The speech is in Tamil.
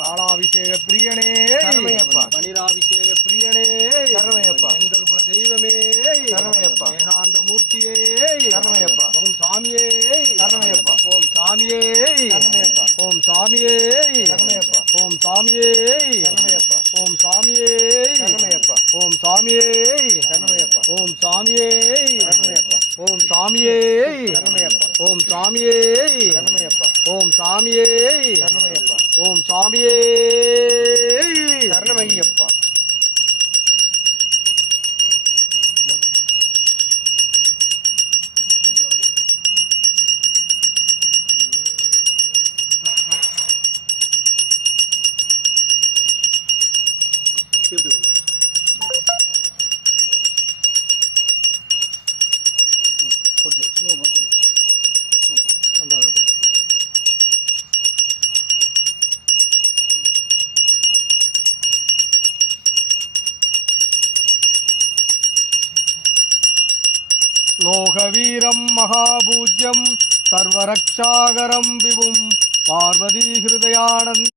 பாலாபிஷேக பிரியனே சரணமையப்பா. பனிராபிஷேக பிரியனே சரணமையப்பா. எங்கள் குல தெய்வமே சரணமையப்பா. ஏகாந்த மூர்த்தியே சரணமையப்பா. ஓம் சாமியே சரணமையப்பா. ஓம் சாமியே சரணமையப்பா. ஓம் சாமியே சரணமையப்பா. ஓம் சாமியே சரணமையப்பா. ஓம் சாமியே சரணமையப்பா. ஓம் சாமியே சரணமையப்பா. ஓம் சாமியே சரணமையப்பா. ஓம் சாமியே சரணமையப்பா. ஓம் சாமியே சரணமையப்பா. ஓம் சாமியே சரணமையப்பா. ஓம் சாமியே சரணமையப்பா பொறுத்து சும்மா பொறுத்து லோகவீரம் மகாபூஜ்யம் சர்வரக்ஷாகரம் விவும் பார்வதி ஹிருதயானந்த